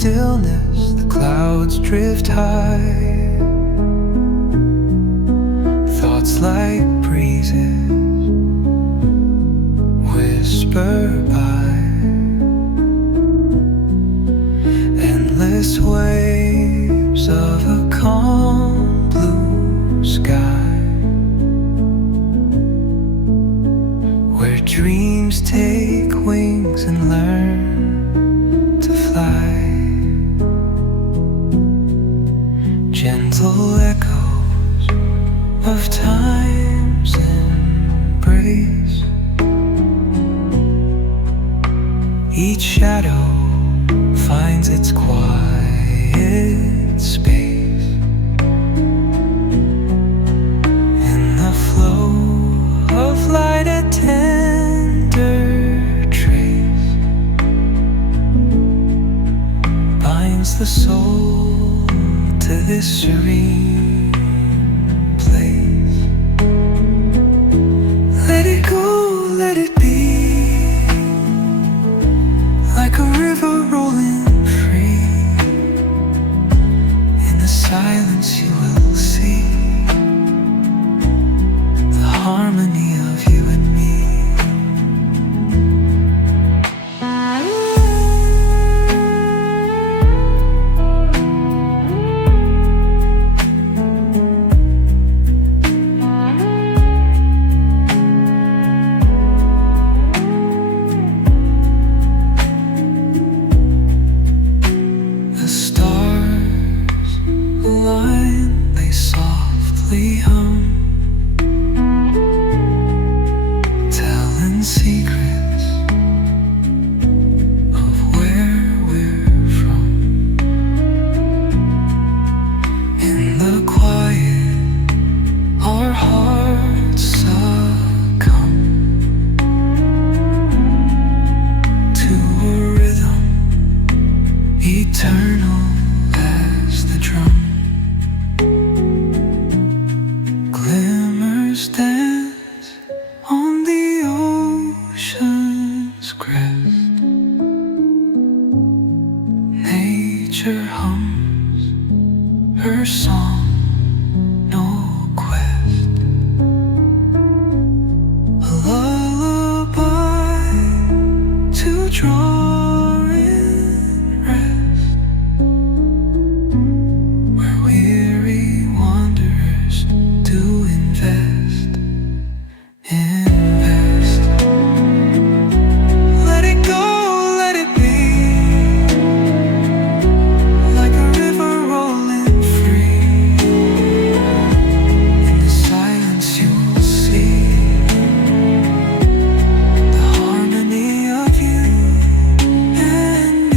stillness, the clouds drift high. Thoughts like breezes whisper by. Endless waves of a calm blue sky, where dreams take wings and learn to fly. Gentle echoes of time's embrace. Each shadow finds its quiet space. In the flow of light, a tender trace binds the soul to this serene place. Let it go, let it be, like a river rolling free. In the silence you will see the harmony of you and me. The stars align, they softly hum, telling secrets of where we're from. In the quiet, our hearts succumb to a rhythm eternal as the drum. Glimmers dance on the ocean's crest. Nature hums her song, no quest. A lullaby to draw in rest, where weary wanderers do invest. Let it go, let it be, like a river rolling free. In the silence you will see the harmony of you and me.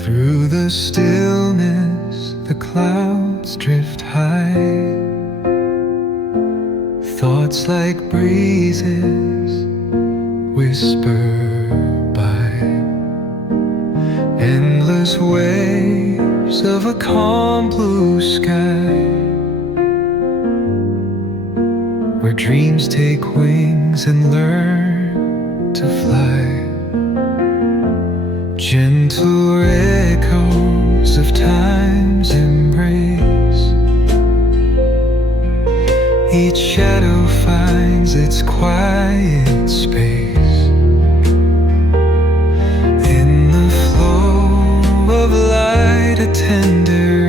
Through the stillness, the clouds drift high. Thoughts like breezes whisper by. Endless waves of a calm blue sky, where dreams take wings and learn to fly. Gentle echoes of time's embrace. Each shadow finds its quiet space. In the flow of light, a tender